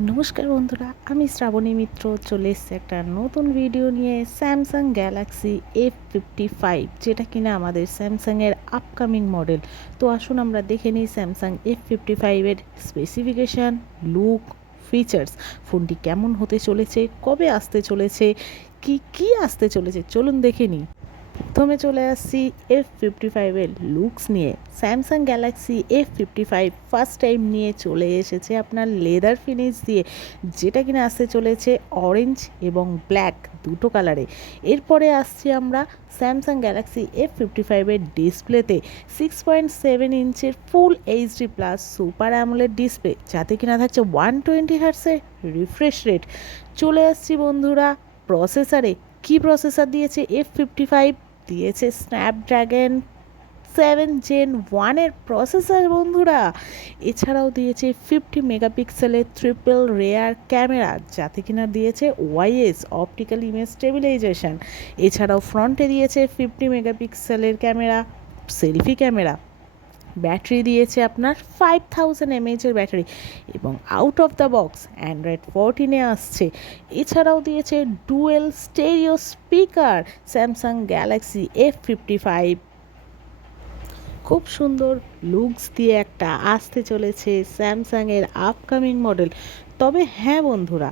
নমস্কার বন্ধুরা, আমি শ্রাবণী মিত্র চলে এসেছি একটা নতুন ভিডিও নিয়ে। স্যামসাং গ্যালাক্সি F55, যেটা কিনা আমাদের স্যামসাংয়ের আপকামিং মডেল। তো আসুন আমরা দেখে নিই স্যামসাং F55-এর স্পেসিফিকেশান, লুক, ফিচার্স, ফোনটি কেমন হতে চলেছে, কবে আসতে চলেছে, কি কি আসতে চলেছে, চলুন দেখে নিই। প্রথমে চলে আসছি F55-এর লুকস নিয়ে। Samsung Galaxy F55 first time নিয়ে চলে এসেছে আপনার লেদার ফিনিশ দিয়ে, যেটা কিনা আসতে চলেছে অরেঞ্জ এবং ব্ল্যাক দুটো কালারে। এরপরে আসছি আমরা স্যামসাং গ্যালাক্সি F55-এর ডিসপ্লেতে 6.7 ইঞ্চের full HD plus super AMOLED display, যাতে কিনা থাকছে 120 হার্টসের রিফ্রেশ রেট। চলে আসছি বন্ধুরা প্রসেসারে। কি প্রসেসর দিয়েছে F55? দিয়েছে স্ন্যাপড্রাগন 7 Gen 1-এর প্রসেসর বন্ধুরা। এছাড়াও দিয়েছে 50 মেগাপিক্সেলের ট্রিপল রেয়ার ক্যামেরা, যাতে কিনা দিয়েছে ওয়াইএস অপটিক্যাল ইমেজ স্টেবিলাইজেশন। এছাড়াও ফ্রন্টে দিয়েছে 50 মেগাপিক্সেলের ক্যামেরা, সেলফি ক্যামেরা। ব্যাটারি দিয়েছে আপনার 5000 mAh-এর ব্যাটারি, এবং out of the box Android 14-এ আসছে। এছাড়াও দিয়েছে dual stereo speaker Samsung Galaxy F55। খুব সুন্দর লুকস দিয়ে একটা আসতে চলেছে স্যামসাংয়ের আপকামিং মডেল। তবে হ্যাঁ বন্ধুরা,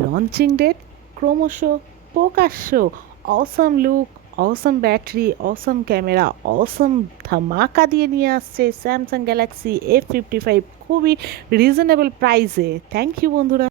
লঞ্চিং ডেট ক্রমশ প্রকাশ্য। অসম লুক, অসম ব্যাটারি, অসম ক্যামেরা, অসম ধামাকা দিয়ে নিয়ে আসছে স্যামসাং গ্যালাক্সি F55 খুবই রিজনেবল প্রাইসে। থ্যাংক ইউ বন্ধুরা।